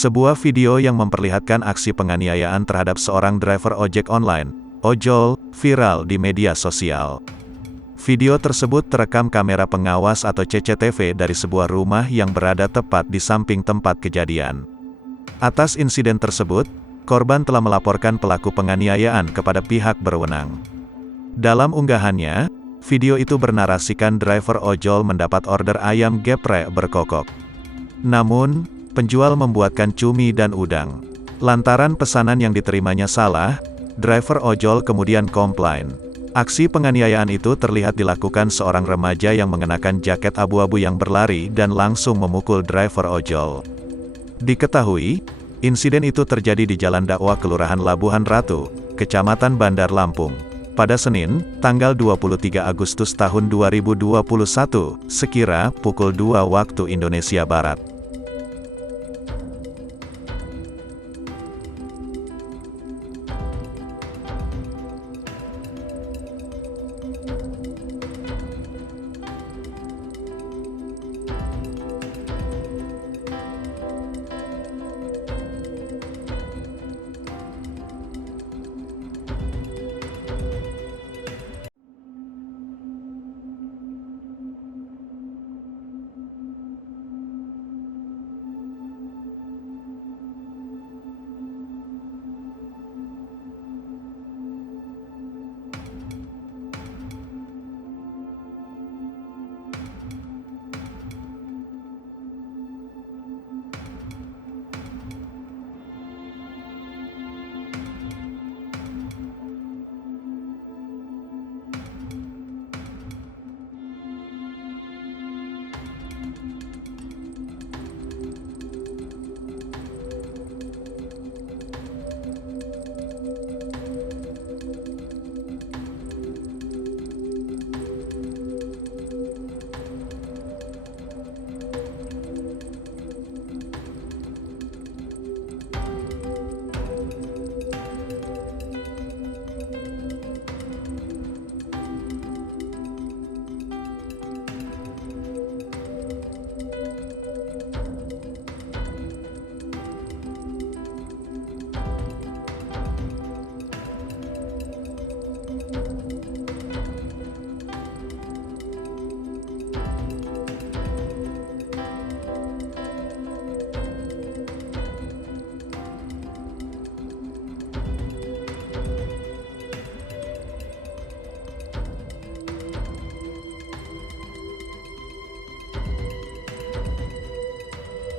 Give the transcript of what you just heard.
Sebuah video yang memperlihatkan aksi penganiayaan terhadap seorang driver ojek online, ojol, viral di media sosial. Video tersebut terekam kamera pengawas atau CCTV dari sebuah rumah yang berada tepat di samping tempat kejadian. Atas insiden tersebut, korban telah melaporkan pelaku penganiayaan kepada pihak berwenang. Dalam unggahannya, video itu bernarasikan driver ojol mendapat order ayam geprek berkokok. Namun, penjual membuatkan cumi dan udang. Lantaran pesanan yang diterimanya salah, driver ojol kemudian komplain. Aksi penganiayaan itu terlihat dilakukan seorang remaja yang mengenakan jaket abu-abu yang berlari dan langsung memukul driver ojol. Diketahui, insiden itu terjadi di Jalan Dakwah Kelurahan Labuhan Ratu, Kecamatan Bandar Lampung, pada Senin, tanggal 23 Agustus tahun 2021, sekira pukul 2 waktu Indonesia Barat.